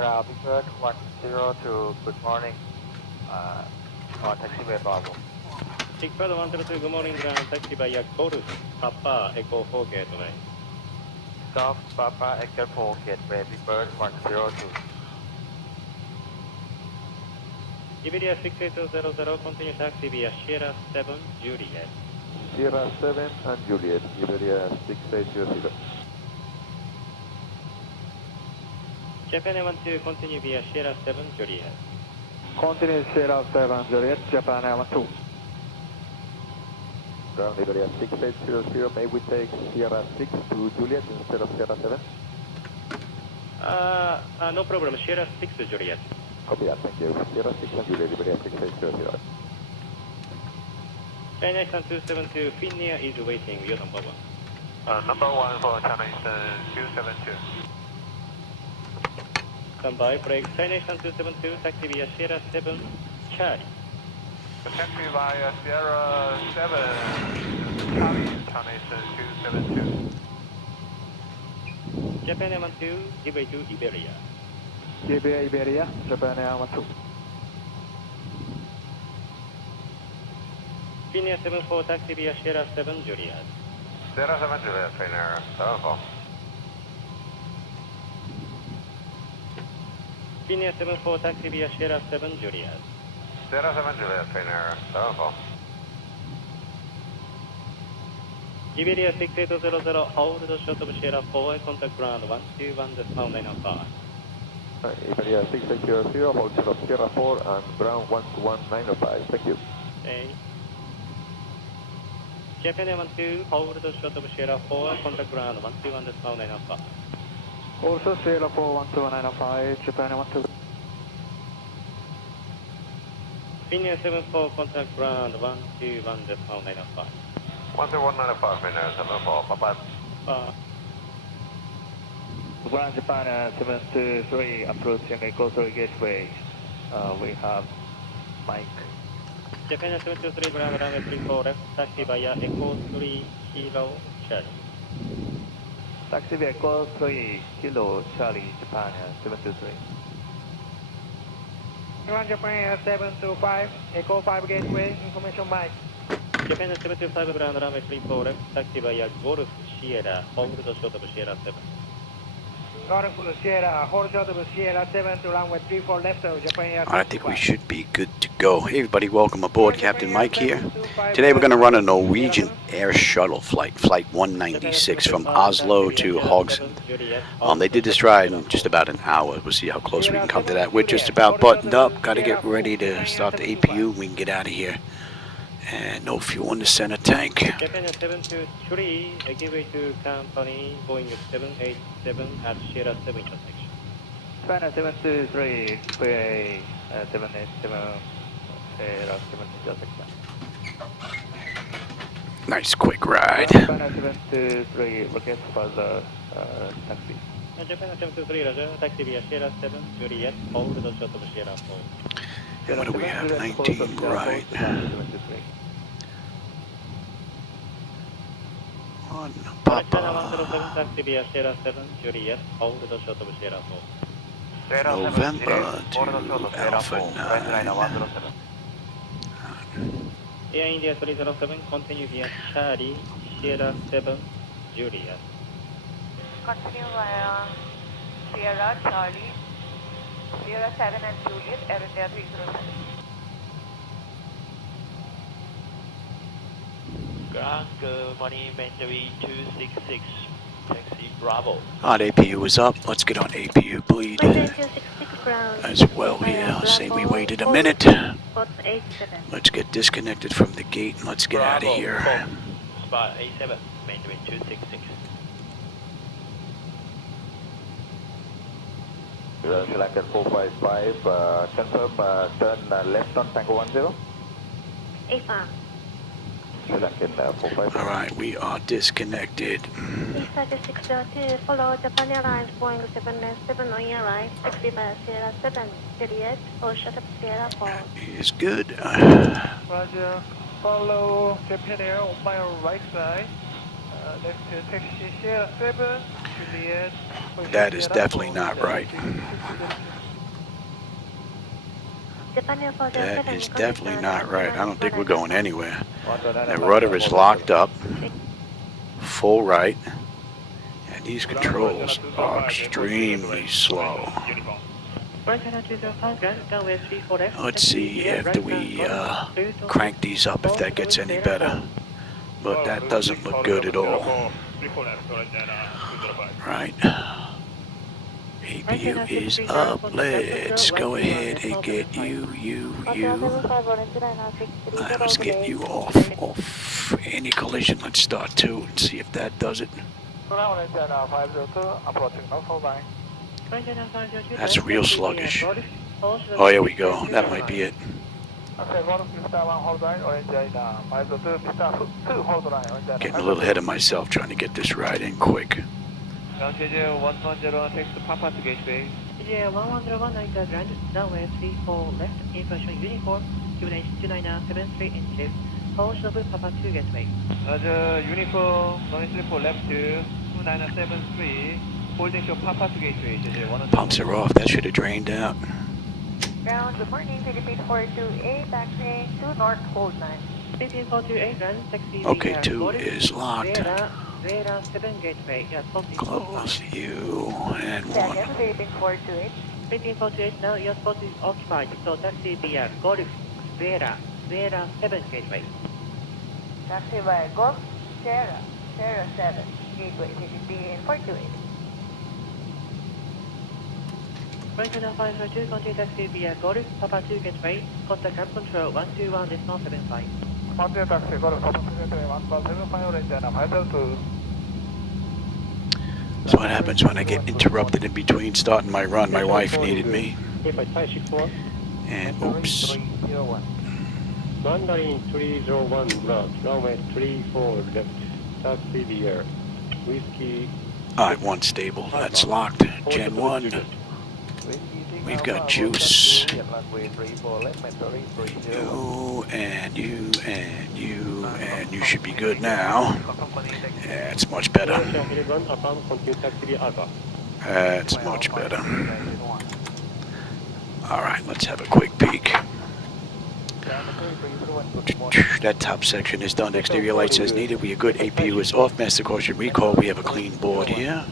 Ground Bird 102, good morning. On taxiway Bravo. Big Bird 102, good morning, ground taxi via Golf, Papa, Echo 4 Gateway. Golf Papa Echo 4 Gateway, Big Bird 102. Iberia 6800, continue taxi via Sierra 7, Juliet. Sierra 7 and Juliet, Iberia 6800. Japan A12, continue via Sierra 7, Juliet. Continue Sierra 7 Juliet, Japan A12. Ground Iberia 6800, may we take Sierra 6 to Juliet instead of Sierra 7? No problem, Sierra 6 to Juliet. Copy that, thank you. Sierra 6 and Juliet, Iberia 6800. China Eastern 272, Finnair is waiting, you're number 1. Number 1 for China Eastern 272. Standby, break, China Eastern 272, taxi via Sierra 7, Charlie. The taxi via Sierra 7, Charlie, China Eastern 272. Japan A12, give way to Iberia. GBA Iberia, Japan A12. Finnair 74, taxi via Sierra 7, Juliet. Sierra 7 Juliet, Finnair 74. Finnair 74, taxi via Sierra 7, Juliet. Sierra 7 Juliet, Finnair 74. Iberia 6800, hold the short of Sierra 4, contact ground 121.905. Iberia 6800, hold short of Sierra 4 and ground 121.905, thank you. Okay. Japan A12, hold the short of Sierra 4, contact ground 121.905. Also Sierra 4 12195, Japan A12. Finnair 74, contact ground 121.905. 12195, Finnair 74, Papa. Ground Japan 723, approaching Echo 3 Gateway. We have Mike. Japan 723, ground runway 34 left, taxi via Echo 3 Kilo Charlie. Taxi via Echo 3 Kilo Charlie, Japan 723. Ground Japan 725, Echo 5 Gateway, information Mike. Japan 725, ground runway 34 left, taxi via Golf Sierra, hold the short of Sierra 7. Golf Sierra, hold short of Sierra 7 to runway 34 left of Japan. I think we should be good to go. Hey everybody, welcome aboard. Captain Mike here. Today we're going to run a Norwegian air shuttle flight, Flight 196 from Oslo to Haugesund. They did this ride in just about an hour. We'll see how close we can come to that. We're just about buttoned up. Got to get ready to start the APU. We can get out of here. And no fuel in the center tank. Japan 723, give way to company Boeing 787 at Sierra 7 intersection. Japan 723, QA 787, Sierra 7 intersection. Nice quick ride. Japan 723, request for the taxi. Japan 723, Roger, taxi via Sierra 7, Juliet, hold the short of Sierra 4. And what do we have? 19 right. On China Papa. 107, taxi via Sierra 7, Juliet, hold the short of Sierra 4. Sierra 7 November Juliet, to hold the short of Sierra Alpha 4, right line 107. Air India 307, continue via Charlie, Sierra 7, Juliet. Continue via Sierra, Charlie, Sierra 7 and Juliet, Air India 307. Ground, good morning, Benjamin 266, taxi Bravo. Alright, APU is up. Let's get on APU bleed as well here. Say we waited a minute. Let's get disconnected from the gate and let's get out of here. Spot A7, Benjamin 266. Sri Lankan 455, confirm turn left on Tango 10. A5. Sri Lankan 455. Alright, we are disconnected. East 602, follow Japan Airlines Boeing 777 on your right, taxi via Sierra 7, Juliet, or shut up Sierra 4. Is good. Roger, follow Japan Air on my right side. left to taxi Sierra 7, Juliet. That is definitely not right. That is definitely not right. I don't think we're going anywhere. The rudder is locked up, full right, and these controls are extremely slow. Let's see after we crank these up if that gets any better. But that doesn't look good at all. Right. APU is up. Let's go ahead and get you. Let's get you off any collision. Let's start two and see if that does it. That's real sluggish. Oh, here we go. That might be it. Getting a little ahead of myself trying to get this ride in quick. JJ 110 takes the Papa to gateway. JJ 110 enter ground, runway 34 left, information uniform, QNH 2973 inches, hold of Papa 2 gateway. Roger, uniform, 934 left to 2973, holding your Papa to gateway, JJ 110. Pumps are off, that should have drained out. Ground, good morning, Philippine 428, taxi to North, hold 9. Philippine 428, ground, taxi. Okay, 2 is locked. Radar 7 gateway, Close you and 1. Second, Philippine 428. Philippine 428, now your spot is occupied, so taxi via Golf, Radar 7 gateway. Taxi via Golf, Sierra 7, gateway, Philippine 428. Regional 502, continue taxi via Golf, Papa 2 gateway, contact cab control 121.75. So what happens when I get interrupted in between starting my run? My wife needed me. And oops. Mandarin 301 ground, runway 34 left, taxi via Whiskey. Alright, 1 stable. That's locked. Gen 1. We've got juice. You and you and you and you should be good now. That's much better. That's much better. Alright, let's have a quick peek. That top section is done. Exterior lights as needed. We are good. APU is off. Master caution recall. We have a clean board here.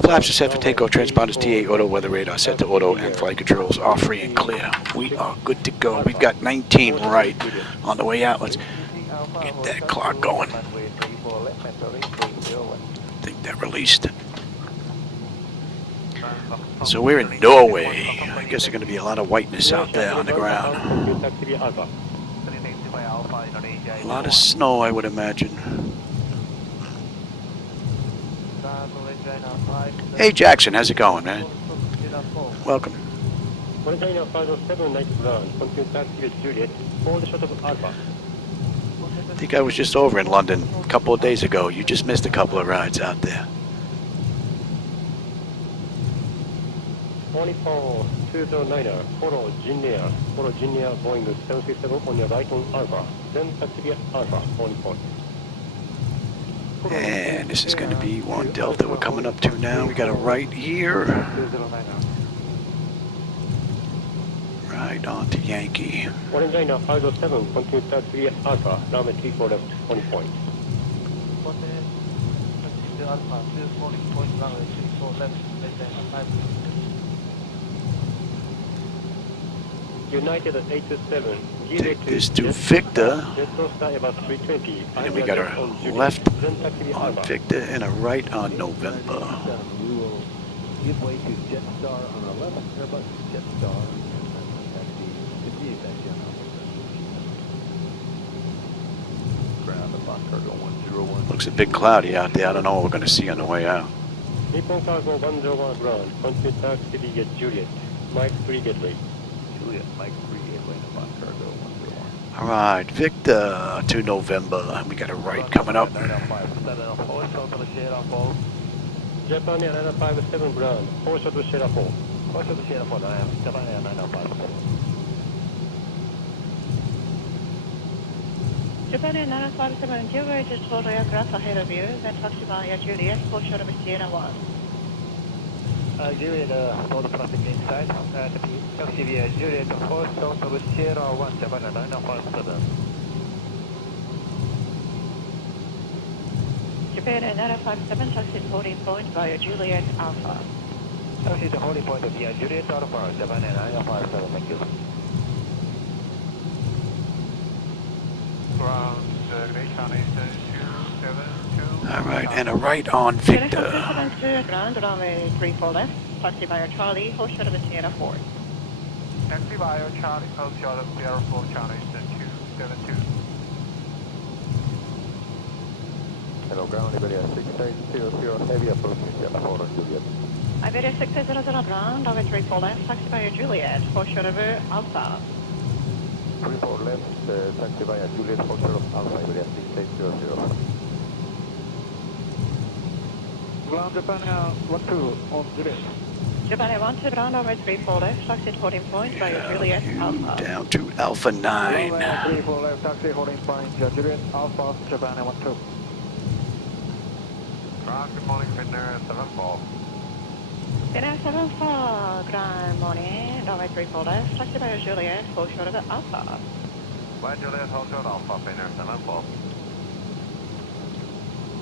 Flaps are set for takeoff. Transponders TA auto. Weather radar set to auto, and flight controls are free and clear. We are good to go. We've got 19 right on the way out. Let's get that clock going. I think that released. So we're in Norway. I guess there's going to be a lot of whiteness out there on the ground. A lot of snow, I would imagine. Hey Jackson, how's it going, man? Welcome. I think I was just over in London a couple of days ago. You just missed a couple of rides out there. 24-209er, follow Ginear Boeing 737 on your right on Alpha, then taxi via Alpha, 24. And this is going to be 1 Delta we're coming up to now. We got a right here. Right on to Yankee. Orange China 507, continue taxi via Alpha, runway 34 left, 20 point. United 827. Take this to Victor. And then we got our left on Victor and a right on November. We will give way to Jetstar on our left, Airbus Jetstar. Ground upon cargo 101. Looks a bit cloudy out there. I don't know what we're going to see on the way out. Nippon Cargo 101 ground, continue taxi via Juliet, Mike 3 gateway. Juliet, Mike 3 gateway upon cargo 101. All right, Victor to November. We got a right coming up. Japan Air 957 ground, 4 shot to Sierra 4. 4 shot to Sierra 4, Japan Air 957. Japan Air 957, Juliet is total aircraft ahead of you, then taxi via Juliet, full short of Sierra 1. Juliet, hold the traffic inside. Taxi via Juliet, full short of Sierra 1, Japan 957. Japan Air 957, taxi holding point via Juliet Alpha. Taxi to holding point via Juliet Alpha, Japan 957, thank you. Ground, Great Chinese 272. All right, and a right on Victor. Ground, runway 34 left, taxi via Charlie, hold short of Sierra 4. Taxi via Charlie, hold short of Sierra 4, Chinese 272. Hello, ground, Iberia 6800, heavy approaching Sierra 4 on Juliet. Iberia 6800 ground, runway 34 left, taxi via Juliet, hold short of Alpha. 34 left, taxi via Juliet, hold short of Alpha, Iberia 6800. Ground Japan 12 on Juliet. Japan Air 12, ground runway 34 left, taxi holding point via Juliet Alpha. Down to Alpha 9. 34 left, taxi holding point via Juliet Alpha, Japan 12. Ground, good morning, Finnair 74. Finnair 74, grand morning, runway 34 left, taxi via Juliet, hold short of Alpha. Via Juliet, hold short Alpha, Finnair 74.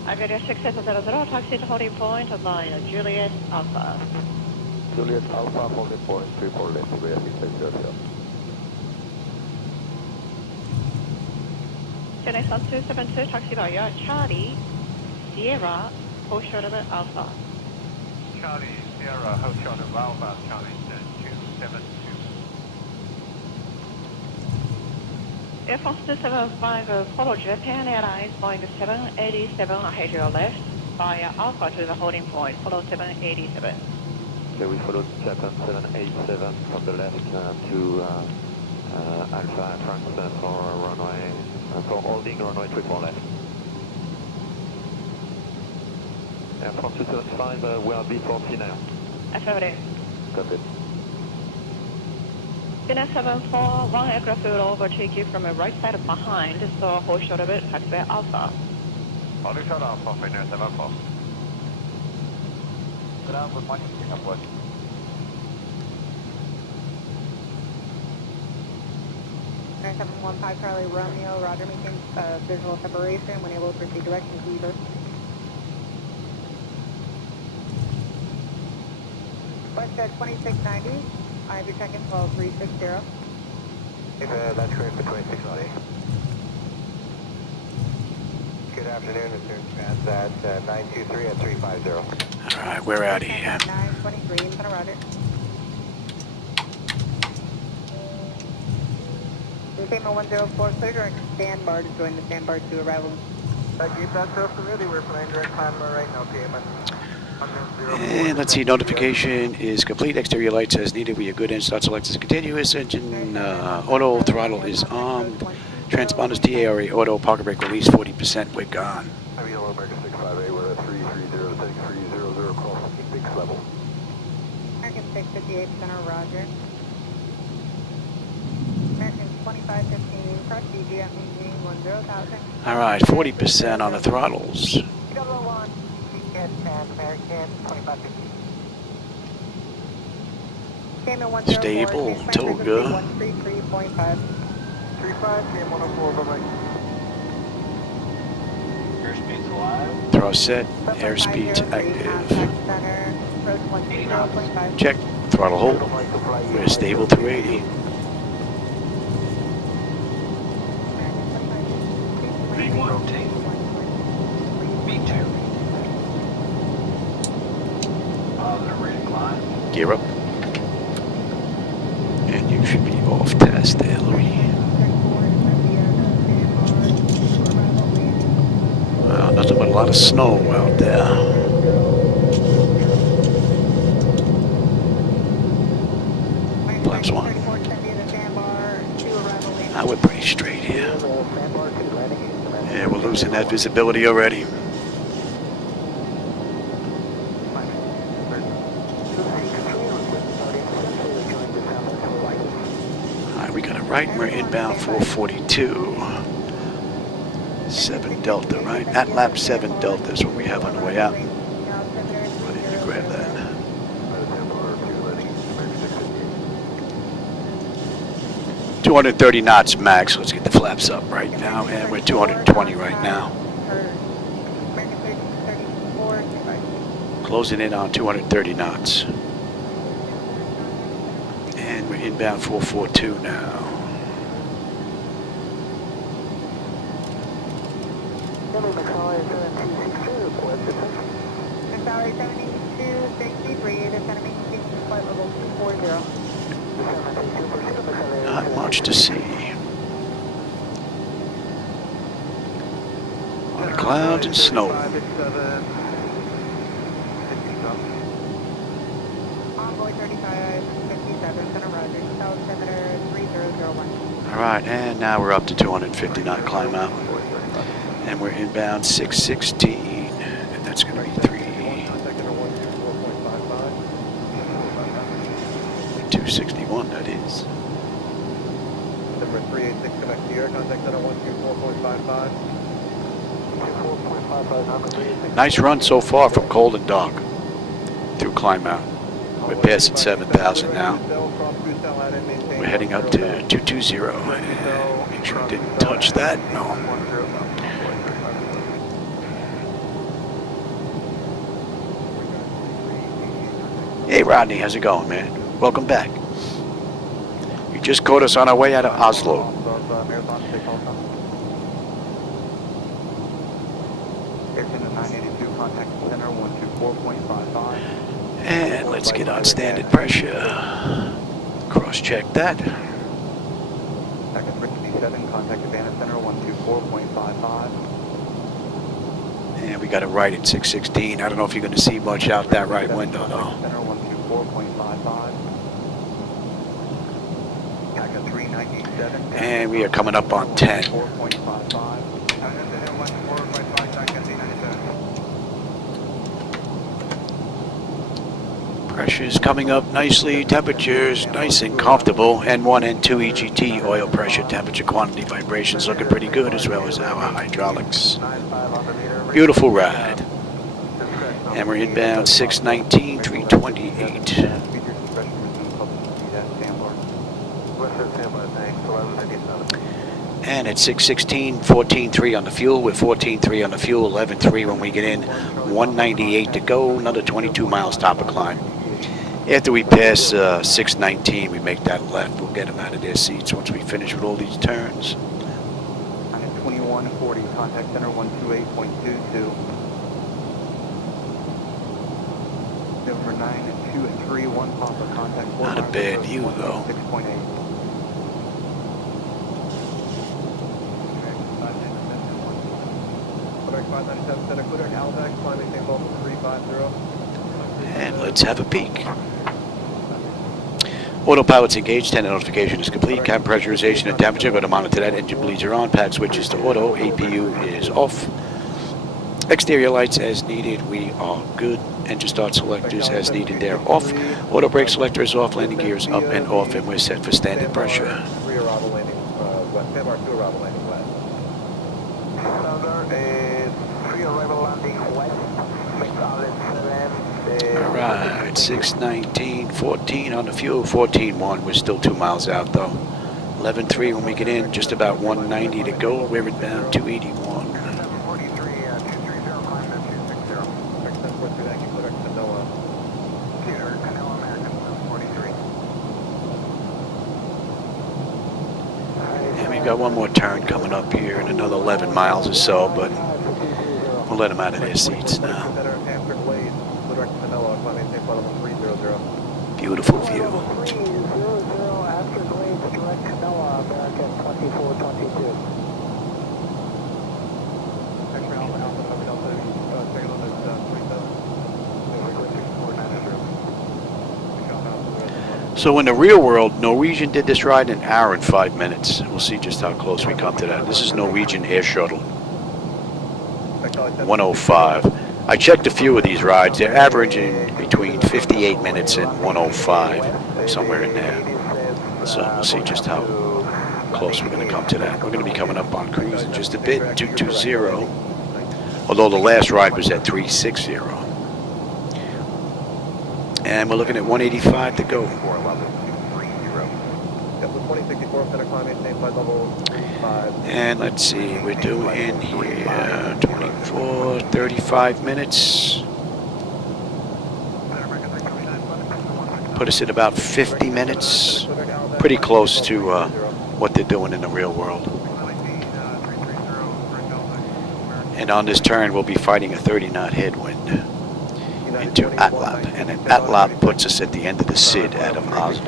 Iberia 6800, taxi to holding point via Juliet Alpha. Juliet Alpha, holding point 34 left, Iberia 6800. Finnair 1272, taxi via Charlie, Sierra, hold short of Alpha. Charlie, Sierra, hold short of Alpha, Charlie 272. Air France 275, follow Japan Airlines Boeing 787 ahead your left via Alpha to the holding point, follow 787. Okay, we follow Japan 787 from the left to Alpha France for runway, for holding runway 34 left. Air France 275, we are B40 now. Affirmative. Copy. Finnair 74, one aircraft will overtake you from the right side of behind, so hold short of it, taxi Alpha. Holding short Alpha, Finnair 74. Ground, good morning, Singapore. Air 715 Charlie Romeo, Roger, making visual separation when able to proceed direction to either. West 2690, I have your check-in 12360. That's correct for 2690. Good afternoon, Mr. That's 923 at 350. All right, we're out of here. 923, Roger. Payment 104, clear direct sandbar to join the sandbar to arrival. Keep that so familiar, we're flying direct Laminar right now, payment. And let's see, notification is complete. Exterior lights as needed. We are good. And start select is continuous. Engine auto throttle is armed. Transponders TARA auto pocket brake release 40%. We're gone. Heavy Hello American 658, we're at 330, crossing Peaks level. American 658, center, Roger. American 2515, cross DG at maintaining 10,000. All right, 40% on the throttles. Double one, Ticket and American 2515. Cayman 104, Stable, transfer Toga. 133.5. 35, Cayman 104, bye-bye. Airspeed's alive. Throw set. Airspeed's active. Center, approach 10.5. Check. Throttle hold. We're stable through 80. Rotate. B2. Positive reading line. Gear up. And you should be off task there, Louis. Well, nothing but a lot of snow out there. Flaps one. We're pretty straight here. Yeah, we're losing that visibility already. Alright, we got it right. We're inbound 442. 7 Delta, right? At lap 7 Delta is what we have on the way out. Why didn't you grab that? 230 knots max. Let's get the flaps up right now, and we're 220 right now. Closing in on 230 knots. And we're inbound 442 now. Valley 7263, descending flight level 240. Not much to see. A lot of clouds and snow. Envoy 3557, center Roger, south center 3001. All right, and now we're up to 250 knot climb out. And we're inbound 616, and that's going to be 261, that is. Number 386, connect to air, contact center 124.55. Nice run so far from cold and dark through climb out. We're past at 7,000 now. We're heading up to 220. Make sure I didn't touch that. No. Hey Rodney, how's it going, man? Welcome back. You just caught us on our way out of Oslo. And let's get on standard pressure. Cross-check that. And we got it right at 616. I don't know if you're going to see much out that right window, though. And we are coming up on 10. Pressure's coming up nicely, temperatures nice and comfortable, N1, N2 EGT, oil pressure, temperature, quantity, vibrations looking pretty good, as well as our hydraulics. Beautiful ride. And we're inbound 619, 328. And at 616, 14.3 on the fuel. We're 14.3 on the fuel, 11.3 when we get in. 198 to go, another 22 miles top of climb. After we pass 619, we make that left. We'll get them out of their seats once we finish with all these turns. 2140, contact center 128.22. Number 9231, Papa, contact 4. Not a bad view, though. 6.8. And let's have a peek. Autopilot's engaged, 10 notification is complete, cabin pressurization and temperature, go to monitor that, engine bleeds are on, pack switches to auto, APU is off. Exterior lights as needed, we are good. Engine start selectors as needed, they're off. Auto brake selector is off, landing gear is up and off, and we're set for standard pressure. Alright, 619, 14 on the fuel, 14.1. We're still 2 miles out though. 11.3 when we get in, just about 190 to go. We're inbound 281. And we've got one more turn coming up here in another 11 miles or so, but we'll let them out of their seats now. Beautiful view. So in the real world, Norwegian did this ride in an hour and 5 minutes. We'll see just how close we come to that. This is Norwegian Air Shuttle 105. I checked a few of these rides. They're averaging between 58 minutes and 105, somewhere in there. So we'll see just how close we're going to come to that. We're going to be coming up on cruise in just a bit, 220. Although the last ride was at 360. And we're looking at 185 to go. And let's see, we're doing here 24, 35 minutes. Put us at about 50 minutes. Pretty close to what they're doing in the real world. And on this turn, we'll be fighting a 30-knot headwind into Atlap. And then Atlap puts us at the end of the SID out of Oslo.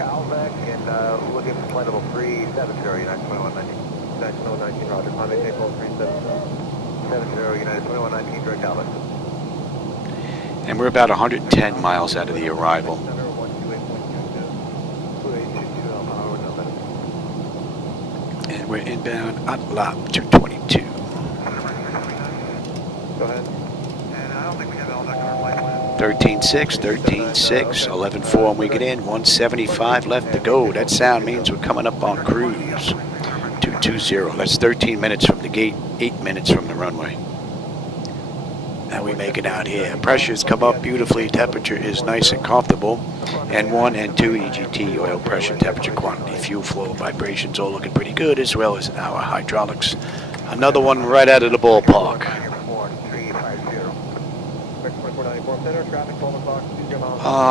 Alvac and looking for flight level 370, United 2119. United 2119, Roger. Climate table 370, United 2119, direct Alvac. And we're about 110 miles out of the arrival. And we're inbound Atlap 222. Go ahead. And I don't think we have Alvac on our flight. 13.6, 13.6, 11.4 when we get in, 175 left to go. That sound means we're coming up on cruise. 220, that's 13 minutes from the gate, 8 minutes from the runway. Now we make it out here. Pressures come up beautifully, temperature is nice and comfortable. N1, N2, EGT, oil pressure, temperature, quantity, fuel flow, vibrations all looking pretty good, as well as our hydraulics. Another one right out of the ballpark.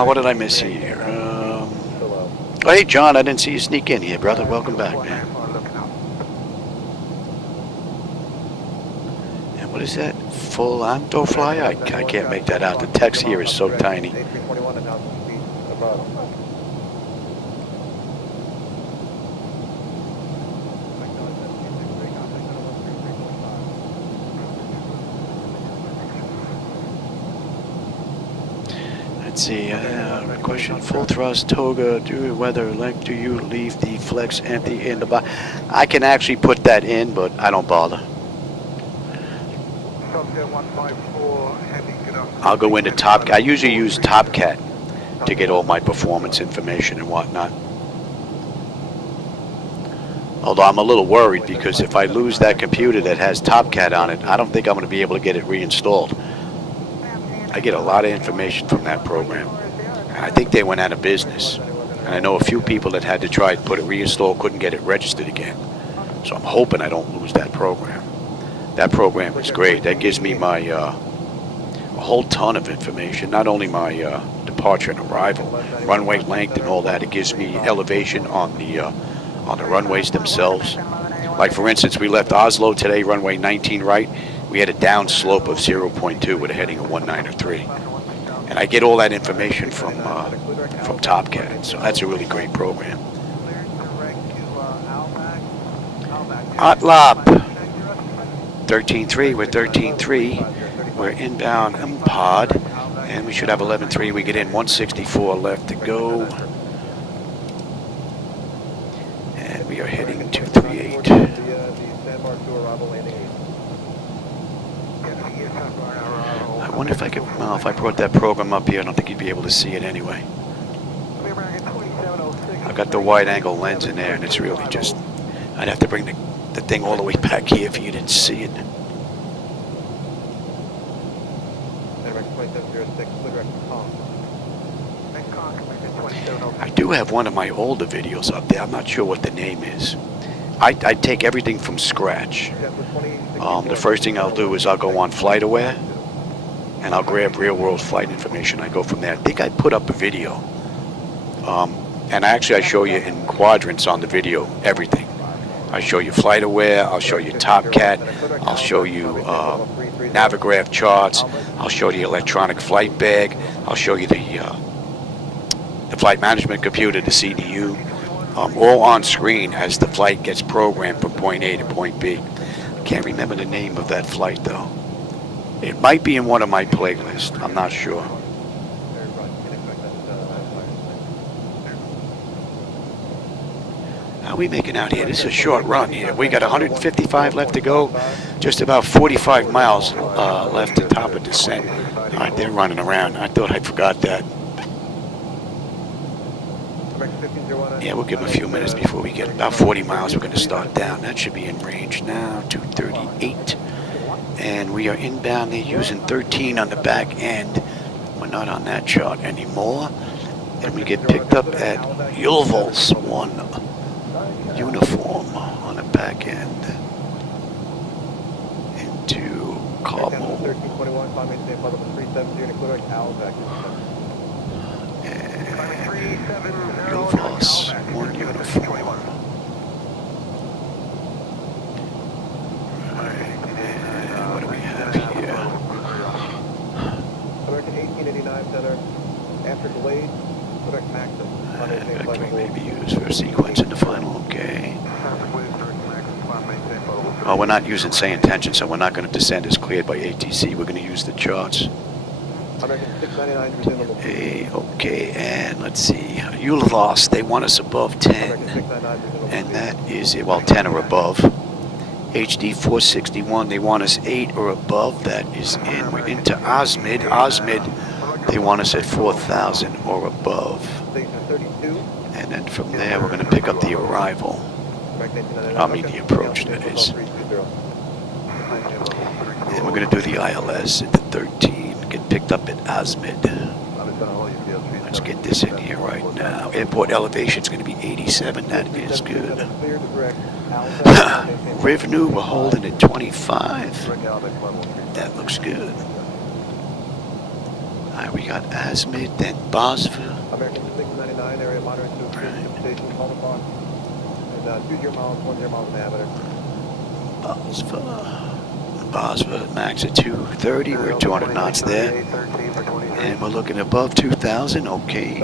What did I miss here? Oh, hey, John, I didn't see you sneak in here, brother. Welcome back, man. And what is that? Full Anto fly? I can't make that out. The text here is so tiny. Let's see, question, full thrust, toga, whether length do you leave the flex empty in the box? I can actually put that in, but I don't bother. I'll go into Top. I usually use TopCat to get all my performance information and whatnot. Although I'm a little worried because if I lose that computer that has TopCat on it, I don't think I'm going to be able to get it reinstalled. I get a lot of information from that program. I think they went out of business. And I know a few people that had to try to put it reinstalled, couldn't get it registered again. So I'm hoping I don't lose that program. That program is great. That gives me my a whole ton of information. Not only my departure and arrival, runway length and all that. It gives me elevation on the runways themselves. Like for instance, we left Oslo today, runway 19 right. We had a down slope of 0.2 with a heading of 193. And I get all that information from TopCat, so that's a really great program. Atlap, 13.3, we're 13.3. We're inbound Pod, and we should have 11.3. We get in 164 left to go. And we are heading 238. I wonder if I could, well, if I brought that program up here, I don't think you'd be able to see it anyway. I've got the wide angle lens in there, and it's really just, I'd have to bring the thing all the way back here for you to see it. I do have one of my older videos up there. I'm not sure what the name is. I take everything from scratch. The first thing I'll do is I'll go on FlightAware, and I'll grab real-world flight information. I go from there. I think I put up a video. And actually I show you in quadrants on the video everything. I show you FlightAware, I'll show you TopCat, I'll show you Navigraph charts, I'll show you electronic flight bag, I'll show you the flight management computer, the CDU, all on screen as the flight gets programmed from point A to point B. I can't remember the name of that flight though. It might be in one of my playlists, I'm not sure. How are we making out here? This is a short run here. We got 155 left to go, just about 45 miles left to top of descent. All right, they're running around. I thought I forgot that. Yeah, we'll give them a few minutes before we get about 40 miles. We're going to start down. That should be in range now, 238. And we are inbound. They're using 13 on the back end. We're not on that chart anymore. And we get picked up at Ulvals 1 uniform on the back end into Cabo. Ulvals 1 uniform. What do we have here? American 1889 Center, after delayed, correct maximum. That may be used for sequence in the final, okay. Oh, we're not using SayIntentions, so we're not going to descend as cleared by ATC. We're going to use the charts. American 699 resume. Hey, okay, and let's see. Ulvals, they want us above 10. And that is, well, 10 or above. HD 461, they want us 8 or above. That is in. We're into Osmid. Osmid, they want us at 4,000 or above. And then from there, we're going to pick up the arrival. I mean the approach, that is. And we're going to do the ILS at the 13. Get picked up at Osmid. Let's get this in here right now. Airport elevation is going to be 87. That is good. Revenue, we're holding at 25. That looks good. Alright, we got Osmid, then Bosva. American 699 area moderate to station call upon. And 20 miles, 10 miles an hour. Bosva, max at 230. We're 200 knots there. And we're looking above 2,000. Okay.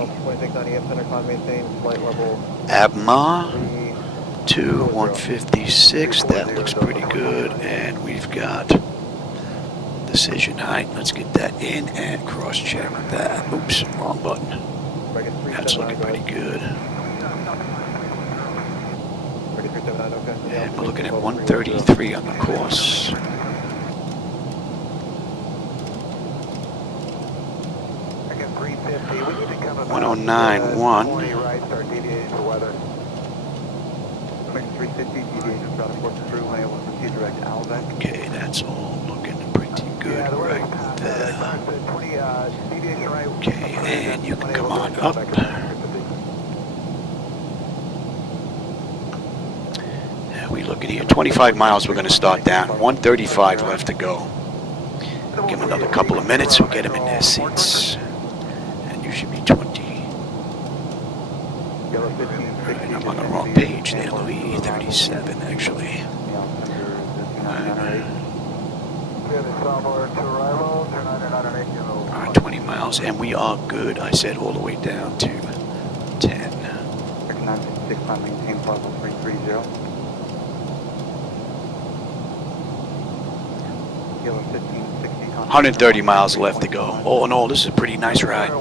Abma to 156. That looks pretty good. And we've got decision height. Let's get that in and cross check that. Oops, wrong button. That's looking pretty good. And we're looking at 133 on the course. 109.1. Okay, that's all looking pretty good right there. Okay, and you can come on up. And we look at here, 25 miles we're going to start down, 135 left to go. Give them another couple of minutes, we'll get them in their seats. And you should be 20. And I'm on the wrong page there, Louis, 37 actually. 20 miles, and we are good. I said all the way down to 10. 130 miles left to go. All in all, this is a pretty nice ride.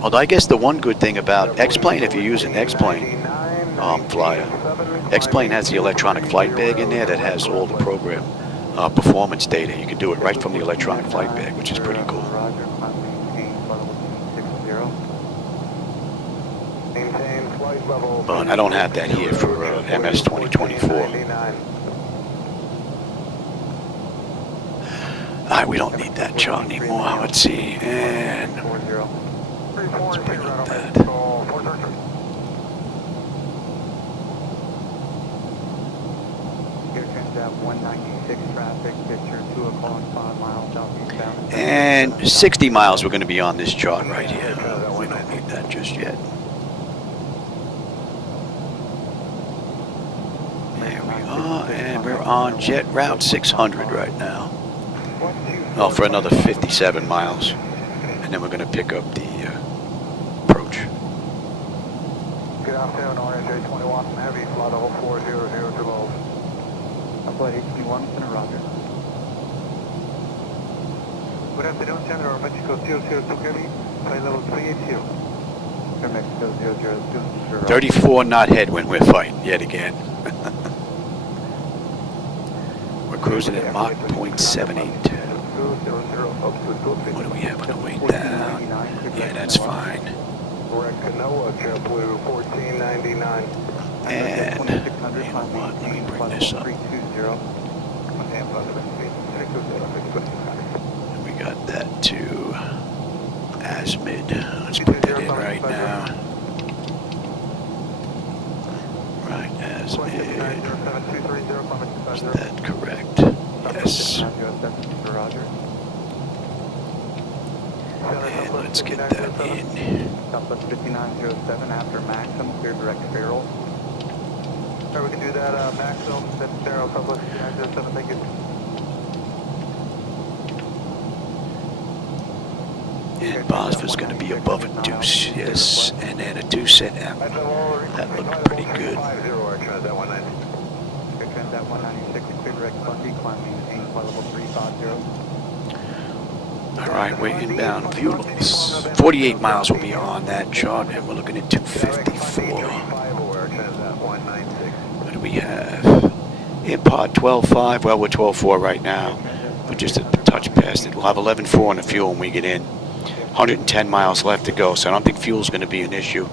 Although I guess the one good thing about X-Plane, if you're using X-Plane flyer, X-Plane has the electronic flight bag in there that has all the program performance data. You can do it right from the electronic flight bag, which is pretty cool. But I don't have that here for MS 2024. Alright, we don't need that chart anymore. Let's see, and let's bring up that. And 60 miles we're going to be on this chart right here. We don't need that just yet. There we are, and we're on jet route 600 right now. Oh, for another 57 miles. And then we're going to pick up the approach. Good afternoon, RJ 21, heavy flight level 400 to low. Flight HD1, Center Roger. Good afternoon, Center, Mexico 002 heavy, flight level 380. Mexico 34 knot headwind we're fighting yet again. We're cruising at Mach 0.78. What do we have on the way down? Yeah, that's fine. And, you know what, let me bring this up. And we got that to Asmid. Let's put that in right now. Right, Asmid. Is that correct? Yes. And let's get that in. Southwest 5907 after maximum, clear direct barrel. Alright, we can do that maximum, that's barrel, Southwest 5907, thank you. And Bosfa's going to be above a deuce, yes. And then a deuce at M. That looked pretty good. Transat 196, clear direct Bundy, climb maintain, flight level 350. Alright, we're inbound fuels. 48 miles will be on that chart, and we're looking at 254. What do we have? Impod 12.5, well, we're 12.4 right now. We're just a touch past it. We'll have 11.4 on the fuel when we get in. 110 miles left to go, so I don't think fuel's going to be an issue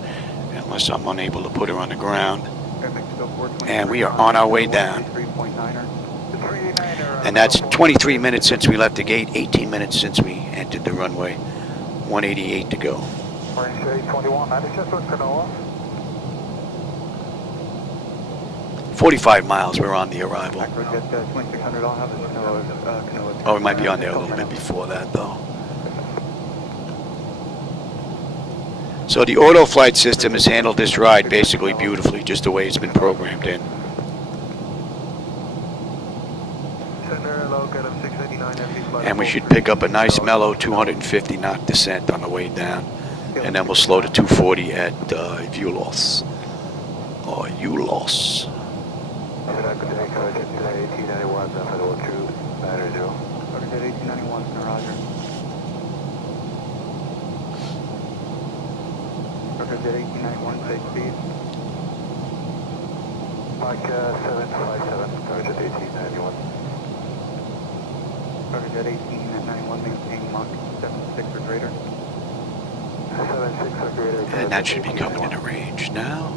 unless I'm unable to put her on the ground. And we are on our way down. And that's 23 minutes since we left the gate, 18 minutes since we entered the runway, 188 to go. 45 miles, we're on the arrival. Oh, we might be on there a little bit before that, though. So the auto flight system has handled this ride basically beautifully, just the way it's been programmed in. And we should pick up a nice mellow 250 knot descent on the way down. And then we'll slow to 240 at Ulos. Or Ulos. At 1891, take speed. Mike 757, target 1891. Target at 1891, maintain Mach 76 or greater. 76 or greater. And that should be coming in a range now.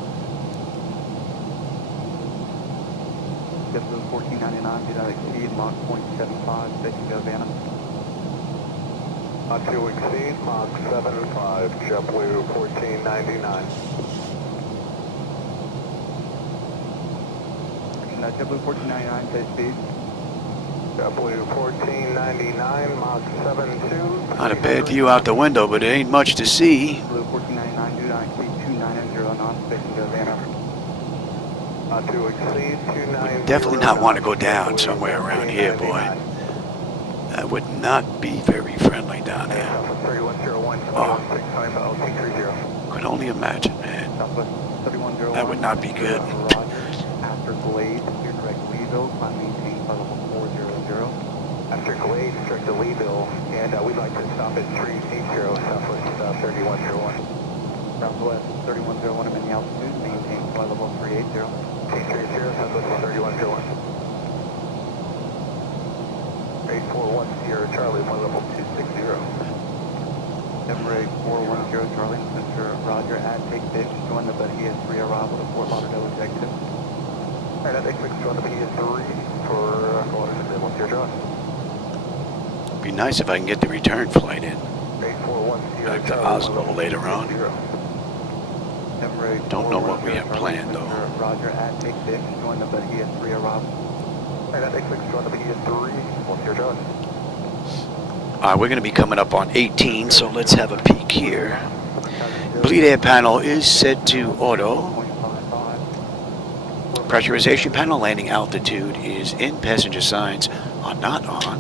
JetBlue 1499, do not exceed Mach 0.75, station go Vanna. Not to exceed Mach 75, JetBlue 1499. JetBlue 1499, say speed. JetBlue 1499, Mach 72. Not a bad view out the window, but it ain't much to see. JetBlue 1499, do not exceed 290, non-station go Vanna. Not to exceed 290. Definitely not want to go down somewhere around here, boy. That would not be very friendly down there. Oh, could only imagine, man. That would not be good. After Glade, your direct Leeville, climb maintain level 400. After Glade, direct to Leeville, and we'd like to stop at 380, Southwest 3101. Southwest 3101, I'm in the altitude, maintain flight level 380. 380, Southwest 3101. 841 Sierra Charlie, flight level 260. Emirates 410 Charlie, Mr. Roger, at take pitch, join the Bahia 3 arrival to Fort Lauderdale executive. Alright, at take join the Bahia 3 for Fort Lauderdale, what's your job? Be nice if I can get the return flight in. 841 Sierra Back to Oslo later on. Emirates Don't know what we have planned, though. Mr. Roger, at take pitch, join the Bahia 3 arrival. Alright, at take join the Bahia 3, what's your job? We're going to be coming up on 18, so let's have a peek here. Bleed air panel is set to auto. Pressurization panel landing altitude is in. Passenger signs are not on.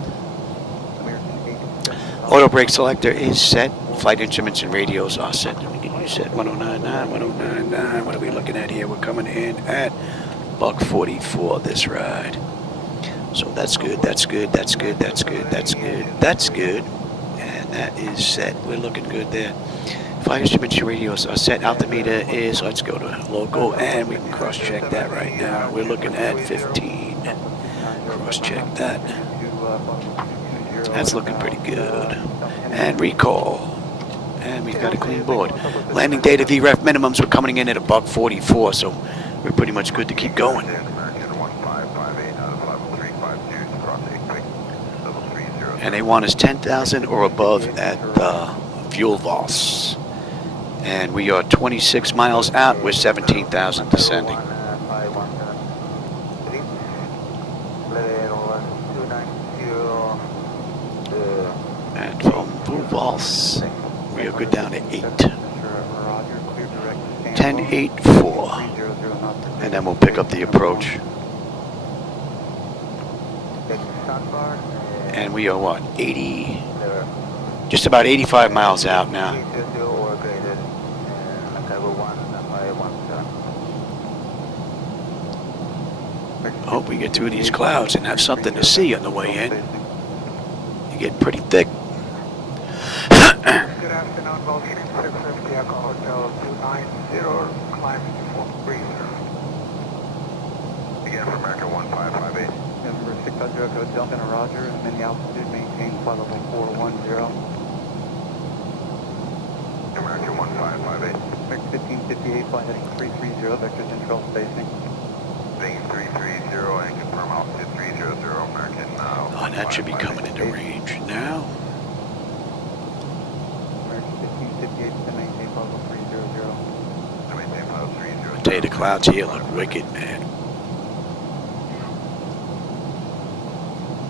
Auto brake selector is set. Flight instruments and radios are set. We can use set 1099, 1099. What are we looking at here? We're coming in at buck 44 this ride. So that's good, that's good, that's good, that's good, that's good, that's good. And that is set. We're looking good there. Flight instrument radios are set. Altimeter is, let's go to local, and we can cross-check that right now. We're looking at 15. Cross-check that. That's looking pretty good. And recall. And we've got a clean board. Landing data VREF minimums were coming in at $144, so we're pretty much good to keep going. And they want us 10,000 or above at fuel VOS. And we are 26 miles out with 17,000 descending. And from VOS, we are good down to 8. 10-8-4. And then we'll pick up the approach. And we are what, 80, just about 85 miles out now. Hope we get through these clouds and have something to see on the way in. You get pretty thick. Good afternoon, Gulfstream 650, Echo Hotel 290, climbing to 430. Again for American 1558. Number 600, Echo Delta Roger, and the altitude maintain flight level 410. American 1558. American 1558, flight heading 330, vectors control spacing. Being 330 and confirm altitude 300, American. Oh, that should be coming into range now. American 1558 to maintain flight level 300. To maintain flight level 300. I tell you, the clouds here look wicked, man.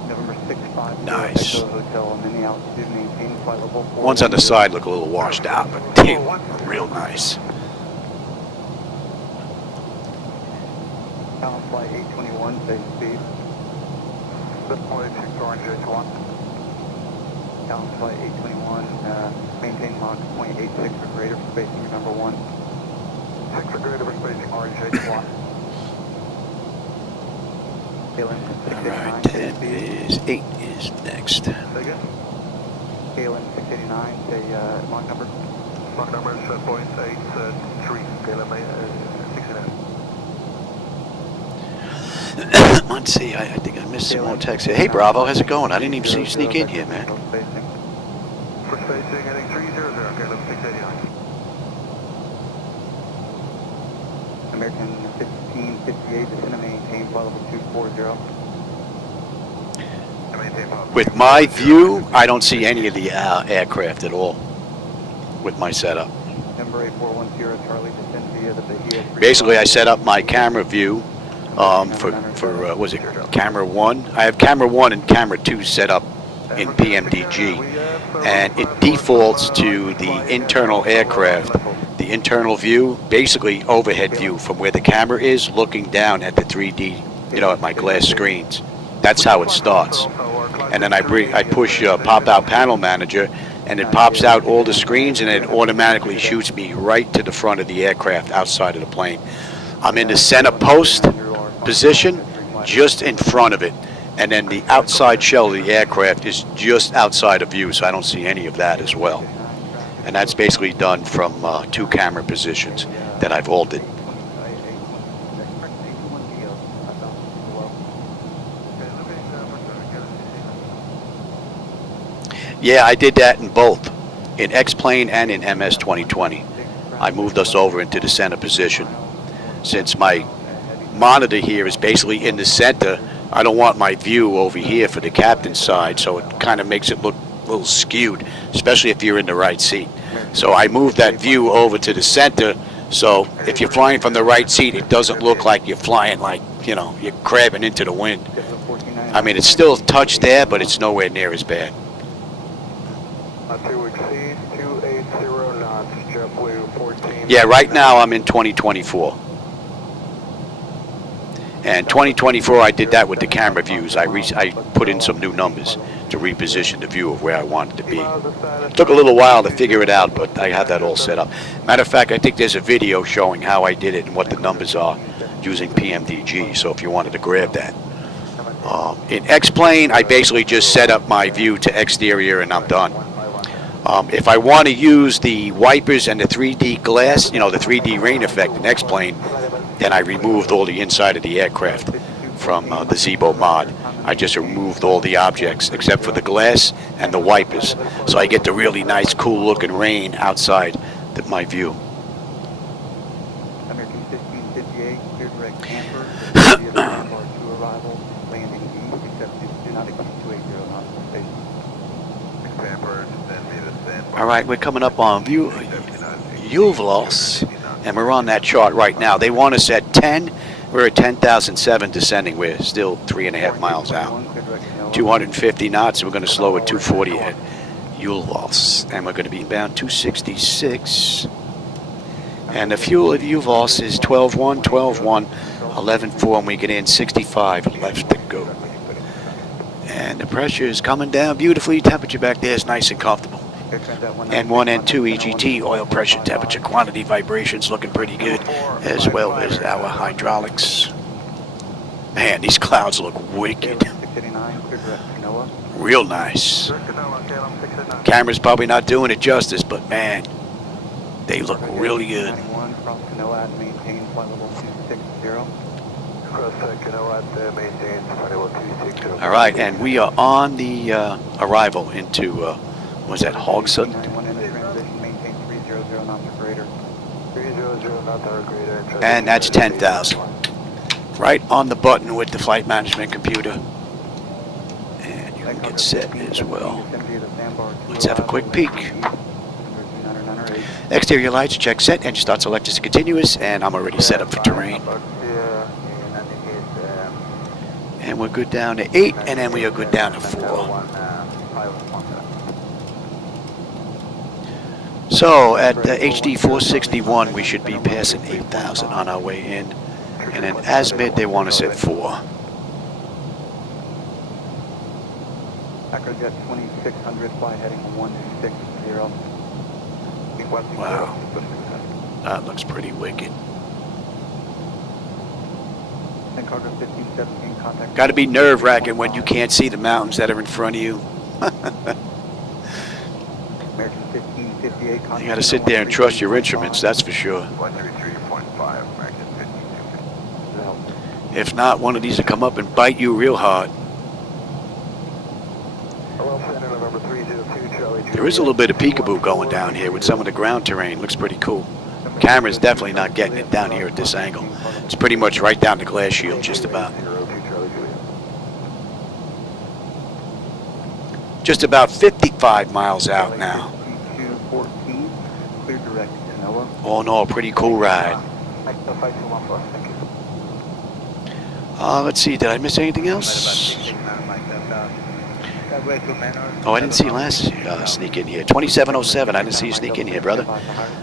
November 65. Nice. Echo Hotel, and the altitude maintain flight level 410. Ones on the side look a little washed out, but damn, real nice. Down flight 821, safe speed. This point 6 orange H1. Down flight 821, maintain Mach 0.86 or greater for spacing number 1. 6 or greater for spacing orange H1. Alright, 10 is 8 is next. Say again? KLM 689, say Mach number. Mach number is 0.83, KLM 689. Let's see, I think I missed some more text here. Hey Bravo, how's it going? I didn't even see you sneak in here, man. For spacing, heading 300, KLM 689. American 1558, descend to maintain flight level 240. With my view, I don't see any of the aircraft at all with my setup. Number 8410, Charlie, descend via the Bahia. Basically, I set up my camera view for was it camera 1? I have camera 1 and camera 2 set up in PMDG, and it defaults to the internal aircraft, the internal view, basically overhead view from where the camera is, looking down at the 3D, you know, at my glass screens. That's how it starts. And then I push pop-out panel manager, and it pops out all the screens, and it automatically shoots me right to the front of the aircraft outside of the plane. I'm in the center post position, just in front of it, and then the outside shell of the aircraft is just outside of view, so I don't see any of that as well. And that's basically done from 2 camera positions that I've altered. Yeah, I did that in both, in X-Plane and in MS 2020. I moved us over into the center position. Since my monitor here is basically in the center, I don't want my view over here for the captain's side, so it kind of makes it look a little skewed, especially if you're in the right seat. So I moved that view over to the center, so if you're flying from the right seat, it doesn't look like you're flying like, you know, you're crabbing into the wind. I mean, it's still touched there, but it's nowhere near as bad. Yeah, right now I'm in 2024. And 2024, I did that with the camera views. I put in some new numbers to reposition the view of where I wanted to be. It took a little while to figure it out, but I have that all set up. Matter of fact, I think there's a video showing how I did it and what the numbers are using PMDG, so if you wanted to grab that. In X-Plane, I basically just set up my view to exterior and I'm done. If I want to use the wipers and the 3D glass, you know, the 3D rain effect in X-Plane, then I removed all the inside of the aircraft from the Zibomod. I just removed all the objects except for the glass and the wipers. So I get the really nice, cool looking rain outside my view. American 1558, clear direct camper, to arrival, landing east, except do not exceed 280 nautical station. All right, we're coming up on Uvelos, and we're on that chart right now. They want us at 10. We're at 10,007 descending. We're still 3.5 miles out. 250 knots, and we're going to slow at 240 at Uvelos. And we're going to be inbound 266. And the fuel at Uvelos is 12.1, 12.1, 11.4, and we get in 65 left to go. And the pressure is coming down beautifully. Temperature back there is nice and comfortable. N1, N2, EGT, oil pressure, temperature, quantity, vibrations looking pretty good, as well as our hydraulics. Man, these clouds look wicked. Real nice. Camera's probably not doing it justice, but man, they look really good. All right, and we are on the arrival into was that Haugesund? And that's 10,000. Right on the button with the flight management computer. And you can get set as well. Let's have a quick peek. Exterior lights, check set, engine start select is continuous, and I'm already set up for terrain. And we're good down to 8, and then we are good down to 4. So at HD 461, we should be passing 8,000 on our way in. And then Asmid, they want us at 4. Acrojet 2600, fly heading 160. Wow. That looks pretty wicked. Got to be nerve-wracking when you can't see the mountains that are in front of you. You got to sit there and trust your instruments, that's for sure. If not, one of these will come up and bite you real hard. There is a little bit of peekaboo going down here with some of the ground terrain. Looks pretty cool. Camera's definitely not getting it down here at this angle. It's pretty much right down the glass shield, just about. Just about 55 miles out now. All in all, pretty cool ride. Let's see, did I miss anything else? Oh, I didn't see you last sneak in here. 2707, I didn't see you sneak in here, brother.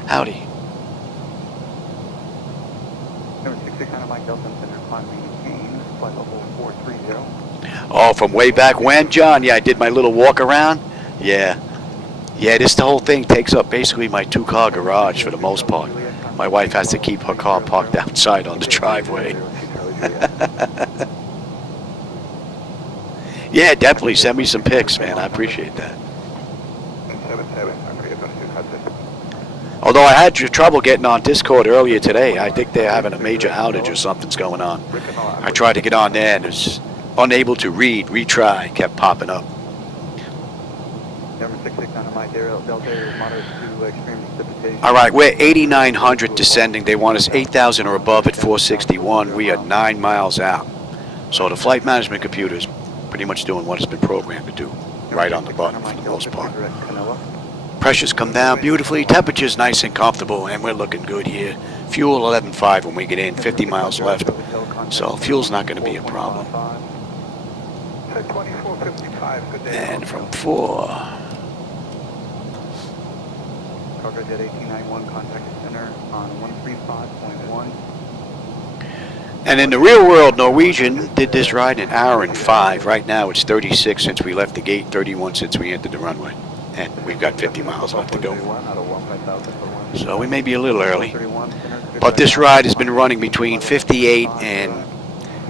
Howdy. Oh, from way back when, John? Yeah, I did my little walk around. Yeah. Yeah, this whole thing takes up basically my 2-car garage for the most part. My wife has to keep her car parked outside on the driveway. Yeah, definitely send me some pics, man. I appreciate that. Although I had trouble getting on Discord earlier today. I think they're having a major outage or something's going on. I tried to get on there and was unable to retry, kept popping up. All right, we're 8,900 descending. They want us 8,000 or above at 461. We are 9 miles out. So the flight management computer is pretty much doing what it's been programmed to do, right on the button for the most part. Pressures come down beautifully, temperature's nice and comfortable, and we're looking good here. Fuel 11.5 when we get in, 50 miles left. So fuel's not going to be a problem. And from 4. Cockpit 1891, contact center on 135.1. And in the real world, Norwegian did this ride in 1 hour and 5. Right now it's 36 since we left the gate, 31 since we entered the runway. And we've got 50 miles left to go. So we may be a little early. But this ride has been running between 58 and,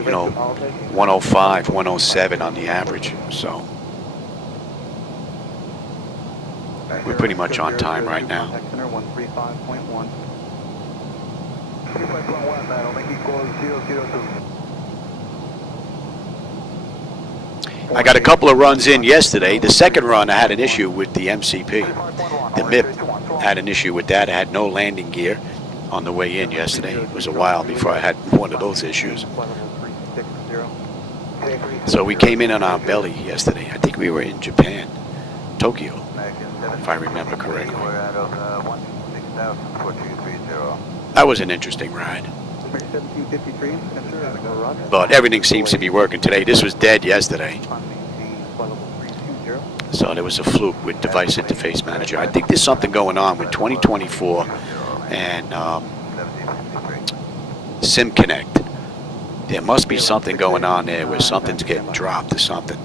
105, 107 on the average. So We're pretty much on time right now. Contact center 135.1. 35.1, that'll make equal 002. I got a couple of runs in yesterday. The second run, I had an issue with the MCP. The MIP had an issue with that. I had no landing gear on the way in yesterday. It was a while before I had one of those issues. So we came in on our belly yesterday. I think we were in Japan, Tokyo, if I remember correctly. That was an interesting ride. But everything seems to be working today. This was dead yesterday. So there was a fluke with Device Interface Manager. I think there's something going on with 2024 and SIM Connect. There must be something going on there where something's getting dropped or something.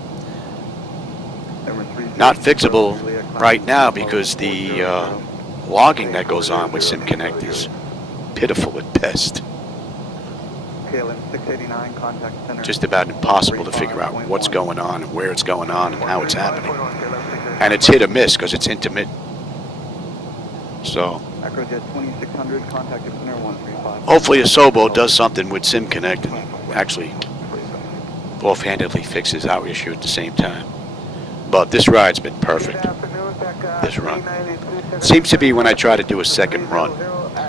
Not fixable right now because the logging that goes on with SIM Connect is pitiful at best. Just about impossible to figure out what's going on and where it's going on and how it's happening. And it's hit or miss because it's intermittent. So hopefully Asobo does something with SIM Connect and actually offhandedly fixes our issue at the same time. But this ride's been perfect. This run. Seems to be when I try to do a second run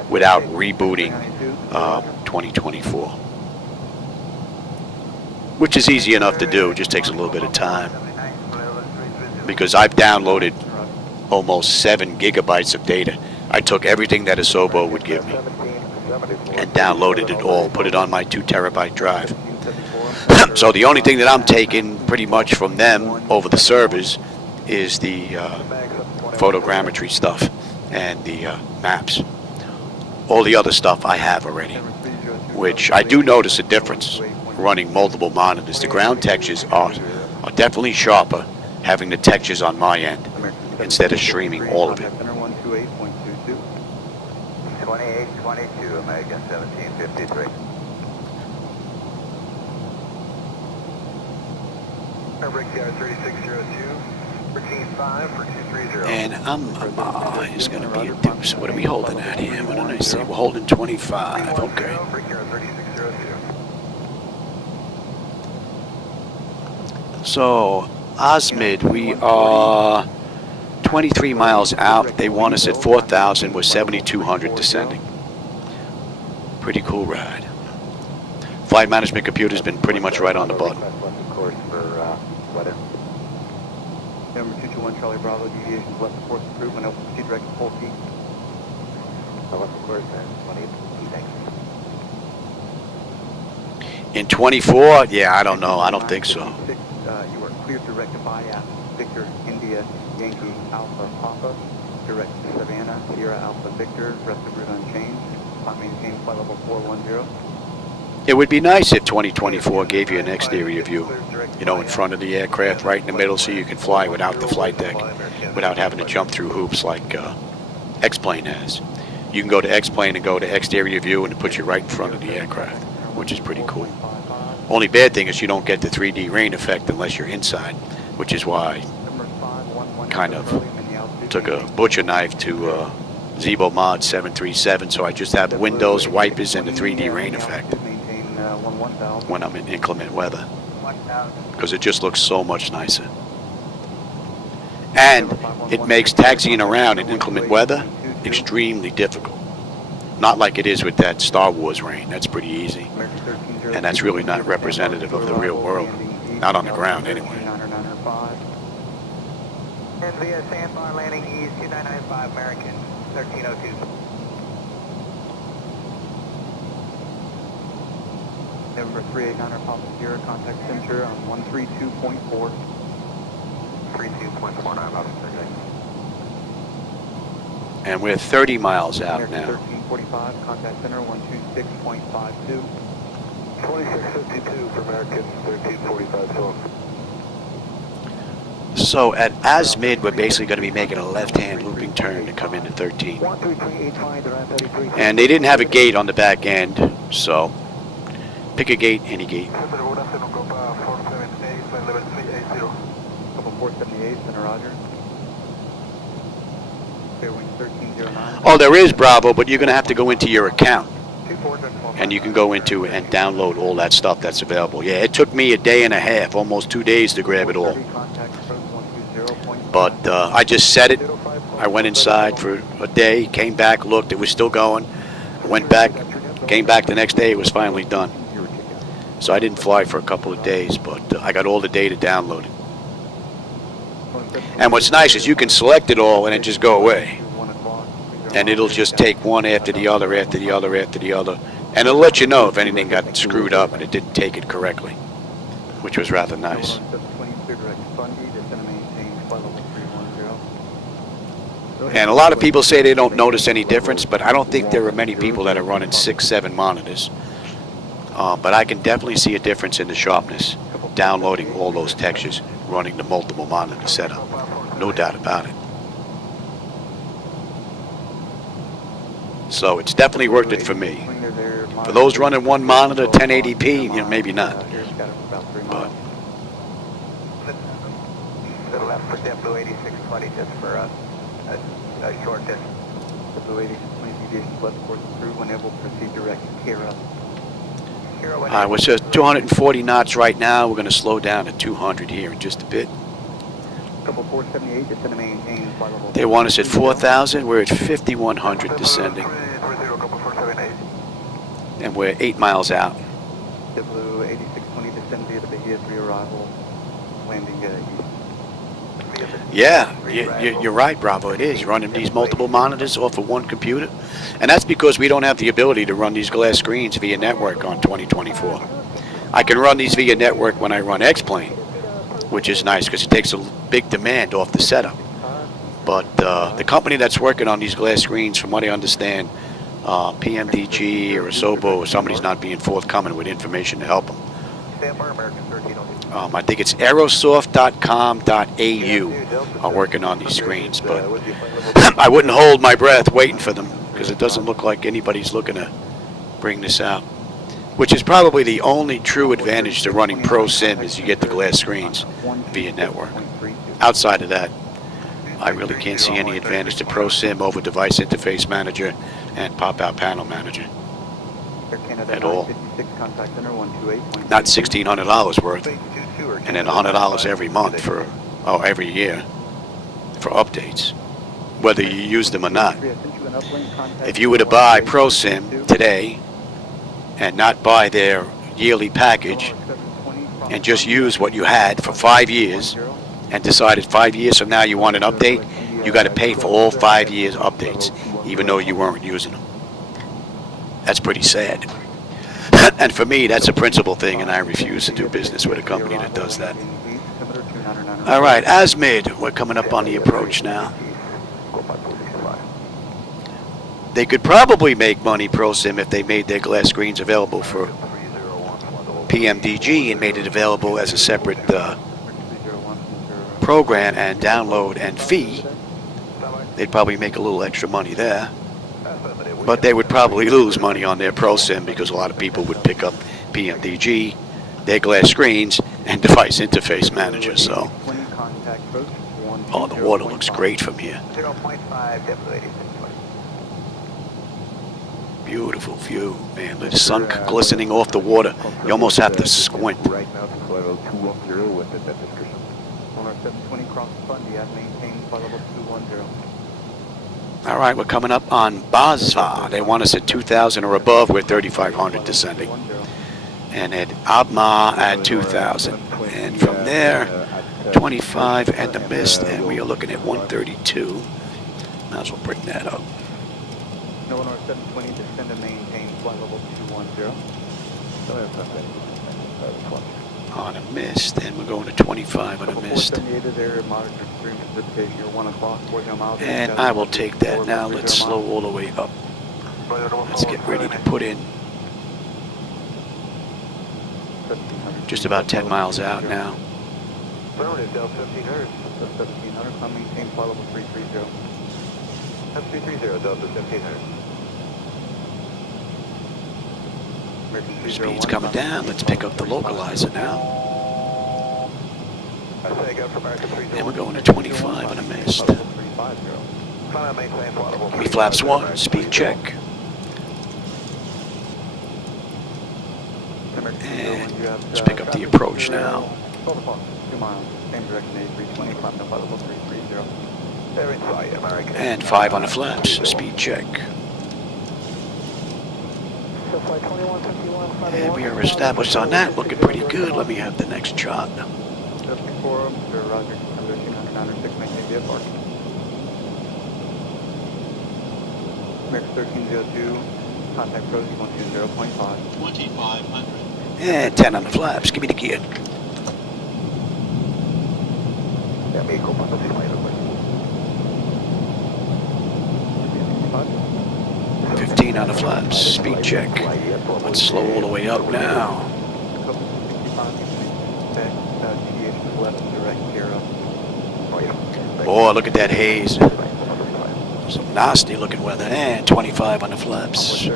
without rebooting 2024. Which is easy enough to do, just takes a little bit of time. Because I've downloaded almost 7 gigabytes of data. I took everything that Asobo would give me and downloaded it all, put it on my 2 terabyte drive. So the only thing that I'm taking pretty much from them over the servers is the photogrammetry stuff and the maps. All the other stuff I have already, which I do notice a difference running multiple monitors. The ground textures are definitely sharper having the textures on my end instead of streaming all of it. 2822, American 1753. Brickyard 3602, 145 for 230. And it's going to be a deuce. What are we holding at here? What did I say? We're holding 25. Okay. Brickyard 3602. So, Osmid, we are 23 miles out. They want us at 4,000. We're 7,200 descending. Pretty cool ride. Flight management computer's been pretty much right on the button. Number 221 Charlie Bravo, deviations left of course improvement, open proceed direct to full feet. Left of course, 20, thanks. In 24? Yeah, I don't know. I don't think so. You are cleared to rectify Victor, India, Yankee, Alpha, Papa, direct to Savannah, Sierra, Alpha, Victor, rest of route unchanged. Maintain flight level 410. It would be nice if 2024 gave you an exterior view, you know, in front of the aircraft, right in the middle, so you can fly without the flight deck, without having to jump through hoops like X-Plane has. You can go to X-Plane and go to exterior view and it puts you right in front of the aircraft, which is pretty cool. Only bad thing is you don't get the 3D rain effect unless you're inside, which is why I kind of took a butcher knife to Zibomod 737, so I just have windows, wipers, and the 3D rain effect when I'm in inclement weather, because it just looks so much nicer. And it makes taxiing around in inclement weather extremely difficult. Not like it is with that Star Wars rain. That's pretty easy. And that's really not representative of the real world. Not on the ground, anyway. And via Sandbar landing east, 2995 American, 1302. Number 389 Papa Sierra, contact center on 132.4. 32.4, I'm about to And we're 30 miles out now. 1345, contact center 126.52. 2652 for American, 1345 so. So at Asmid, we're basically going to be making a left-hand looping turn to come into 13. And they didn't have a gate on the back end, so pick a gate, any gate. Couple 478, center Roger. Oh, there is Bravo, but you're going to have to go into your account. And you can go into and download all that stuff that's available. Yeah, it took me a day and a half, almost 2 days to grab it all. But I just set it. I went inside for a day, came back, looked, it was still going. I went back, came back the next day, it was finally done. So I didn't fly for a couple of days, but I got all the data downloaded. And what's nice is you can select it all and then just go away. And it'll just take one after the other, after the other, after the other. And it'll let you know if anything got screwed up and it didn't take it correctly, which was rather nice. And a lot of people say they don't notice any difference, but I don't think there are many people that are running 6, 7 monitors. But I can definitely see a difference in the sharpness, downloading all those textures, running the multiple monitor setup. No doubt about it. So it's definitely worked it for me. For those running one monitor, 1080p, you know, maybe not. But to the left for JetBlue 8620, just for a short distance. JetBlue 8620 deviation left course through when able to proceed direct Kira. we're at 240 knots right now. We're going to slow down to 200 here in just a bit. Couple 478, just to maintain flight level. They want us at 4,000. We're at 5,100 descending. And we're 8 miles out. JetBlue 8620 descend via the Bahia 3 arrival, landing east. Yeah, you're right, Bravo. It is. You're running these multiple monitors off of one computer. And that's because we don't have the ability to run these glass screens via network on 2024. I can run these via network when I run X-Plane, which is nice because it takes a big demand off the setup. But the company that's working on these glass screens, from what I understand, PMDG or Asobo or somebody's not being forthcoming with information to help them. I think it's aerosoft.com.au are working on these screens, but I wouldn't hold my breath waiting for them because it doesn't look like anybody's looking to bring this out, which is probably the only true advantage to running ProSim is you get the glass screens via network. Outside of that, I really can't see any advantage to ProSim over Device Interface Manager and Pop-Out Panel Manager at all. Not $1,600 worth, and then $100 every month every year for updates, whether you use them or not. If you were to buy ProSim today and not buy their yearly package and just use what you had for 5 years and decided 5 years from now you want an update, you got to pay for all 5 years updates, even though you weren't using them. That's pretty sad. And for me, that's a principal thing, and I refuse to do business with a company that does that. All right, Asmid, we're coming up on the approach now. They could probably make money, ProSim, if they made their glass screens available for PMDG and made it available as a separate program and download and fee. They'd probably make a little extra money there. But they would probably lose money on their ProSim because a lot of people would pick up PMDG, their glass screens, and Device Interface Manager. So, oh, the water looks great from here. Beautiful view, man. The sun glistening off the water. You almost have to squint. All right, we're coming up on Basva. They want us at 2,000 or above. We're 3,500 descending. And at Abma at 2,000. And from there, 25 and the mist, and we are looking at 132. Might as well bring that up. No one 720, descend and maintain flight level 210. On a mist, and we're going to 25 on a mist. And I will take that now. Let's slow all the way up. Let's get ready to put in. Just about 10 miles out now. Speed's coming down. Let's pick up the localizer now. And we're going to 25 on a mist. Give me flaps 1, speed check. And let's pick up the approach now. 12 o'clock, 2 miles, same direction, A320, climb no flight 330. They're in sight, American. And 5 on the flaps, speed check. And we are established on that, looking pretty good. Let me have the next shot. Just before, Mr. Roger, number 906, maintain VFR. American 1302, contact approach 120.5. 2500. And 10 on the flaps, give me the gear. Yeah, vehicle, 15 on the flaps, speed check. Let's slow all the way up now. Boy, look at that haze. Some nasty looking weather. And 25 on the flaps.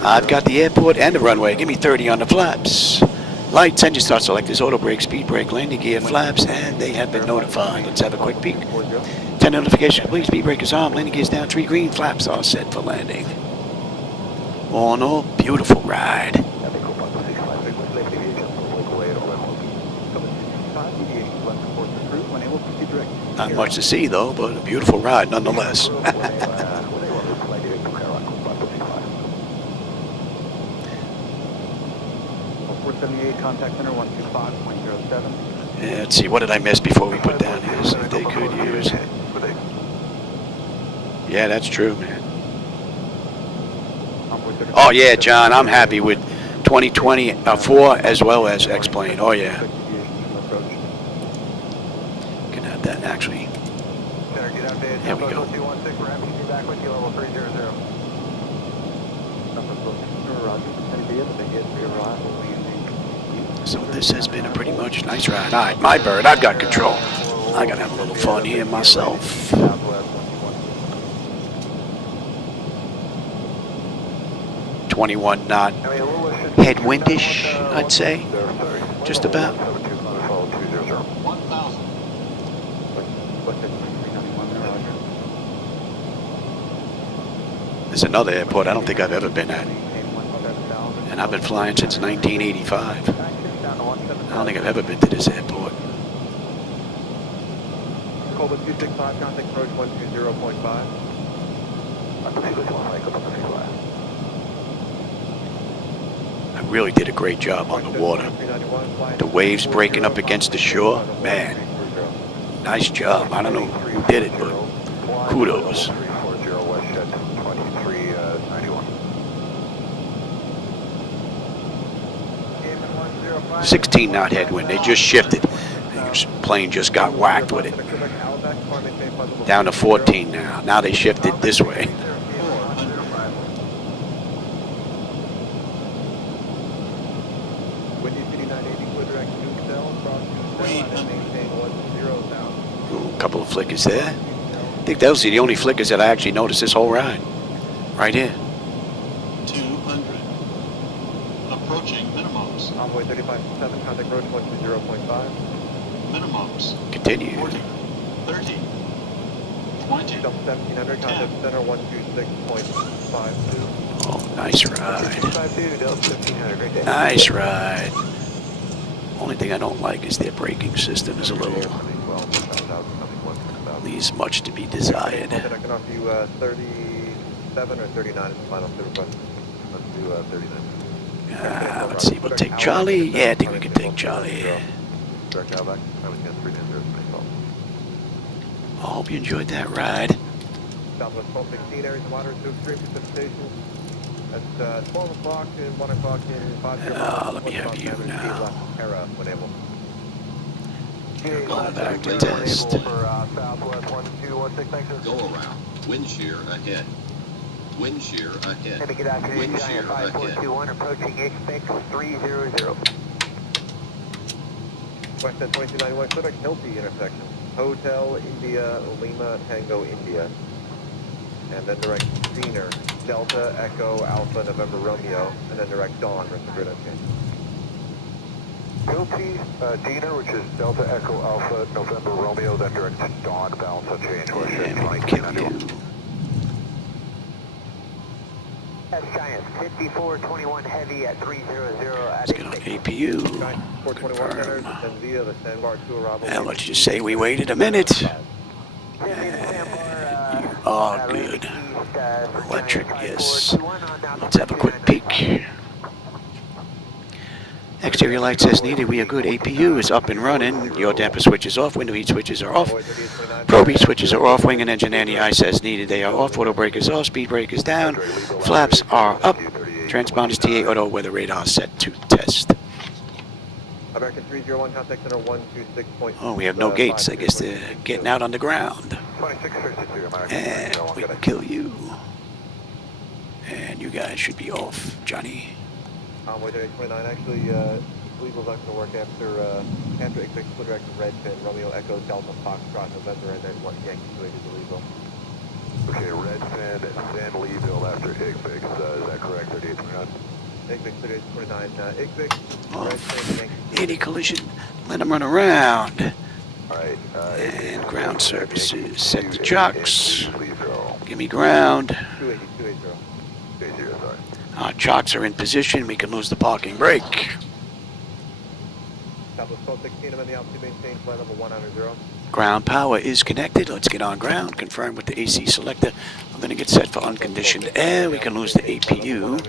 I've got the airport and the runway. Give me 30 on the flaps. Lights, engine start selectors, auto brake, speed brake, landing gear, flaps, and they have been notified. Let's have a quick peek. 10 notification complete, speed brake is on, landing gears down, 3 green, flaps are set for landing. All in all, beautiful ride. Not much to see though, but a beautiful ride nonetheless. Contact center 125.07. Yeah, let's see, what did I miss before we put down here? So they could use. Yeah, that's true, man. Oh yeah, John, I'm happy with 2024 as well as X-Plane. Oh yeah. Can have that actually. There we go. So this has been a pretty much nice ride. All right, my bird, I've got control. I gotta have a little fun here myself. 21 knot headwindish, I'd say. Just about. There's another airport I don't think I've ever been at. And I've been flying since 1985. I don't think I've ever been to this airport. Cobra 265, contact approach 120.5. I really did a great job on the water. The waves breaking up against the shore, man. Nice job. I don't know who did it, but kudos. 16 knot headwind. They just shifted. The plane just got whacked with it. Down to 14 now. Now they shifted this way. Ooh, a couple of flickers there. I think those are the only flickers that I actually noticed this whole ride. Right here. 200. Approaching minimums. Envoy 35.7, contact approach 120.5. Minimums. Continue. 40. 30. 20. Delta 1700, contact center 126.52. Oh, nice ride. Nice ride. Only thing I don't like is their braking system is a little, leaves much to be desired. I can offer you 37 or 39 is the final request. Let's do 39. Let's see, we'll take Charlie. Yeah, I think we can take Charlie. Direct Outback, I was going to 390. I hope you enjoyed that ride. Southwest 1216, areas of moderate to extreme precipitation. That's 12 o'clock and 1 o'clock in 5 let me have you now. When able. Going back to test. Go around. Wind shear ahead. Wind shear ahead. Wind shear ahead. Approaching HX 300. West 2291, Quebec Hilti intersection. Hotel India, Lima, Tango, India. And then direct Scener, Delta, Echo, Alpha, November, Romeo, and then direct Dawn, rest of grid okay. LT, Diener, which is Delta Echo Alpha, November Romeo, then direct to Dawn, balance of change, And we can kill you. That's Giant, 5421 Heavy at 300 Let's get on APU. 421 center, descend via the sandbar to arrival. And let's just say we waited a minute. Oh, good. Electric, yes. Let's have a quick peek. Exterior lights as needed. We are good. APU is up and running. Your damper switch is off. Window heat switches are off. Probe heat switches are off. Wing and engine anti-ice as needed. They are off. Auto brake is off. Speed brake is down. Flaps are up. Transponders TA auto weather radar set to test. American 301, contact center 126. Oh, we have no gates. I guess they're getting out on the ground. And we can kill you. And you guys should be off, Johnny. Envoy 3029, actually, Legal's not going to work after X-Bix, clear direct to Red Pin, Romeo Echo, Delta, Foxtrot, November, and then what Yankee 2 is illegal. Okay, Red Pin, then Leeville after X-Bix, is that correct, 3829? X-Bix 3829, X-Bix, Red Pin, Yankee 2. Anti-collision, let them run around. Alright, And ground services set to chocks. Give me ground. 280, 80, sorry. Our chocks are in position. We can lose the parking brake. Southwest 1216, I'm in the altitude maintain, flight level 190. Ground power is connected. Let's get on ground. Confirm with the AC selector. I'm going to get set for unconditioned air. We can lose the APU.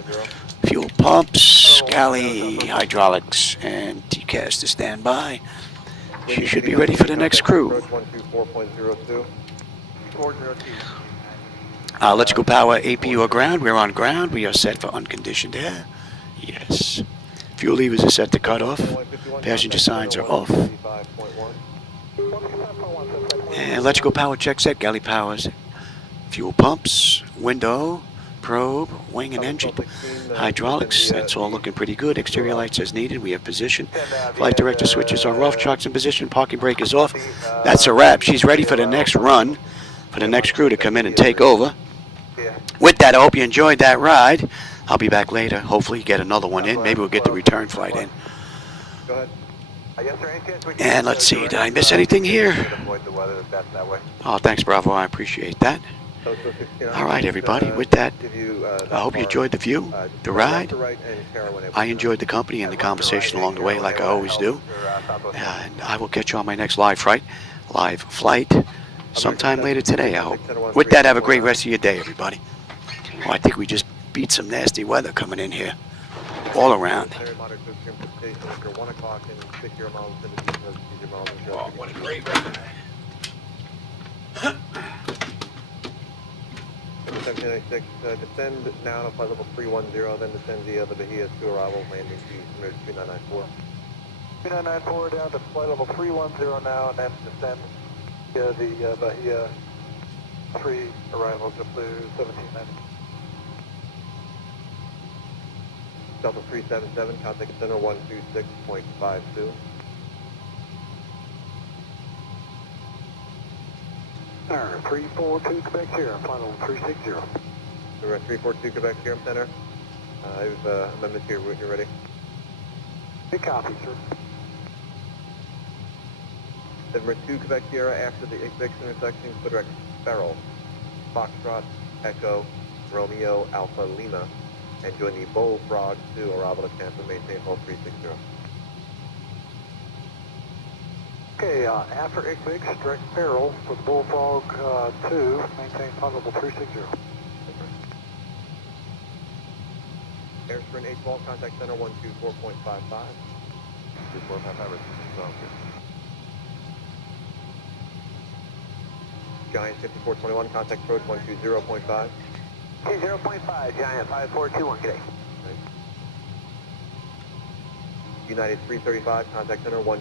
Fuel pumps, galley, hydraulics, and TCAS to stand by. She should be ready for the next crew. 124.02. Let's go power APU or ground. We're on ground. We are set for unconditioned air. Yes. Fuel levers are set to cut off. Passenger signs are off. And let's go power check set. Galley powers. Fuel pumps, window, probe, wing and engine, hydraulics. That's all looking pretty good. Exterior lights as needed. We have position. Flight director switches are off. Chocks in position. Parking brake is off. That's a wrap. She's ready for the next run. For the next crew to come in and take over. With that, I hope you enjoyed that ride. I'll be back later. Hopefully get another one in. Maybe we'll get the return flight in. And let's see, did I miss anything here? Oh, thanks, Bravo. I appreciate that. All right, everybody. With that, I hope you enjoyed the view, the ride. I enjoyed the company and the conversation along the way, like I always do. And I will catch you on my next live flight sometime later today, I hope. With that, have a great rest of your day, everybody. Well, I think we just beat some nasty weather coming in here, all around. Oh, what a great ride. 1796, descend now to flight level 310, then descend via the Bahia to arrival, landing to 2994. 2994 down to flight level 310 now, and then descend via the Bahia 3 arrival to Blue 1790. Delta 377, contact center 126.52. Center 342 Quebec Sierra, flight level 360. We're at 342 Quebec Sierra Center. I have amendments here when you're ready. Big copy, sir. Denver 2 Quebec Sierra after the X-Bix intersection, clear direct Farrell, Foxtrot, Echo, Romeo, Alpha, Lima, and join the Bullfrog to arrival to Tampa, maintain hold 360. Okay, after X-Bix, direct Farrell for the Bullfrog 2, maintain flight level 360. Air Sprint H-Ball, contact center 124.55. Giant 5421, contact approach 120.5. Okay, 0.5, Giant 5421, good day. United 335, contact center 1.